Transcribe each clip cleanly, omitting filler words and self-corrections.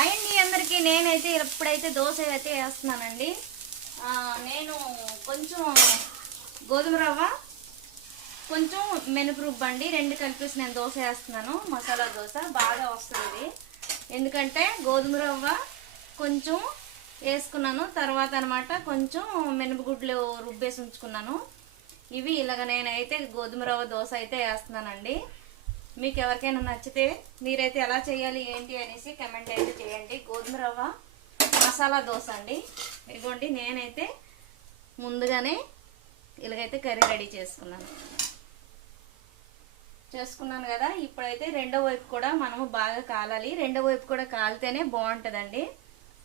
అయ్యండి అందరికీ నేనైతే ఇప్పుడైతే దోశ అయితే వేస్తున్నానండి. నేను కొంచెం గోధుమ రవ్వ కొంచెం మినపరుబ్బు అండి రెండు కలిపేసి నేను దోశ వేస్తున్నాను. మసాలా దోశ బాగా వస్తుంది. ఎందుకంటే గోధుమ రవ్వ కొంచెం వేసుకున్నాను, తర్వాత అనమాట కొంచెం మినపగుడ్లు రుబ్బేసి ఉంచుకున్నాను. ఇవి ఇలాగ నేనైతే గోధుమ రవ్వ దోశ అయితే వేస్తున్నానండి. మీకు ఎవరికైనా నచ్చితే మీరైతే ఎలా చేయాలి ఏంటి అనేసి కమెంట్ అయితే చేయండి. గోధుమ రవ్వ మసాలా దోశ అండి. ఇదిగోండి నేనైతే ముందుగానే ఇలాగైతే కర్రీ రెడీ చేసుకున్నాను కదా. ఇప్పుడైతే రెండో వైపు కూడా మనము బాగా కాలాలి. రెండో వైపు కూడా కాలితేనే బాగుంటుందండి,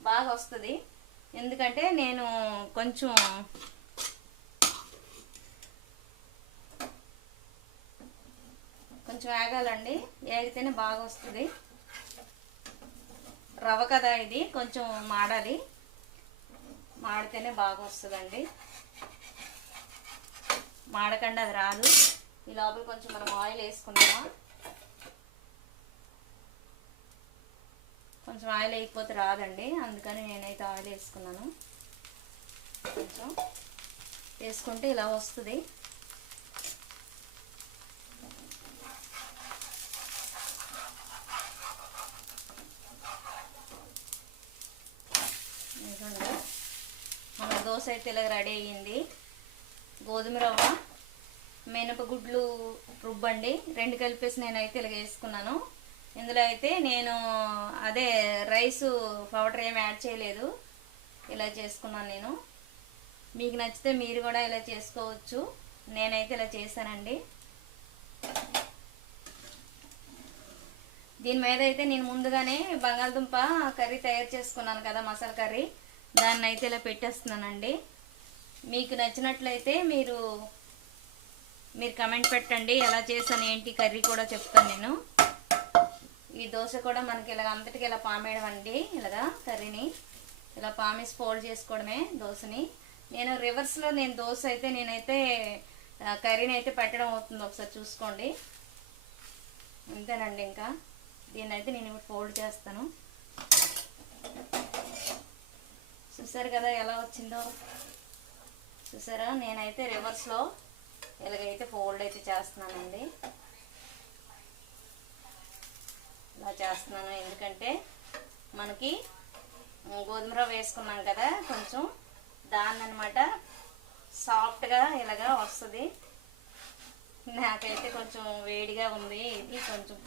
బాగా వస్తుంది. ఎందుకంటే నేను కొంచెం వేగాలండి, వేగితేనే బాగా వస్తుంది. రవ్వ కదా ఇది, కొంచెం మాడాలి, మాడితేనే బాగా వస్తుందండి. మాడకుండా అది రాదు. ఈ లోపల కొంచెం మనం ఆయిల్ వేసుకుందామా. కొంచెం ఆయిల్ వేయకపోతే రాదండి, అందుకని నేనైతే ఆయిల్ వేసుకున్నాను. కొంచెం వేసుకుంటే ఇలా వస్తుంది. మన దోశ అయితే ఇలా రెడీ అయ్యింది. గోధుమ రవ్వ మినపగుడ్లు రుబ్బండి రెండు కలిపేసి నేనైతే ఇలా వేసుకున్నాను. ఇందులో అయితే నేను అదే రైసు పౌడర్ ఏమి యాడ్ చేయలేదు, ఇలా చేసుకున్నాను నేను. మీకు నచ్చితే మీరు కూడా ఇలా చేసుకోవచ్చు. నేనైతే ఇలా చేశానండి. దీని మీద అయితే నేను ముందుగానే బంగాళదుంప కర్రీ తయారు చేసుకున్నాను కదా, మసాలా కర్రీ, దాన్ని అయితే ఇలా పెట్టేస్తున్నానండి. మీకు నచ్చినట్లయితే మీరు కమెంట్ పెట్టండి, ఎలా చేశాను ఏంటి కర్రీ కూడా చెప్తాను నేను. ఈ దోశ కూడా మనకి ఇలాగ అంతటికి ఇలా పామేయడం అండి. ఇలాగా కర్రీని ఇలా పామేసి ఫోల్డ్ చేసుకోవడమే దోశని. నేను రివర్స్లో నేను దోశ అయితే నేనైతే కర్రీని అయితే పెట్టడం అవుతుంది, ఒకసారి చూసుకోండి. అంతేనండి. ఇంకా దీన్ని అయితే నేను ఇప్పుడు ఫోల్డ్ చేస్తాను. చూసారు కదా ఎలా వచ్చిందో, చూసారా. నేనైతే రివర్స్లో ఇలాగైతే ఫోల్డ్ అయితే చేస్తున్నానండి. ఇలా చేస్తున్నాను ఎందుకంటే మనకి గోధుమ రవ్వ వేసుకున్నాం కదా, కొంచెం దాన్ని అనమాట సాఫ్ట్గా ఇలాగా వస్తుంది. నాకైతే కొంచెం వేడిగా ఉంది, ఇది కొంచెం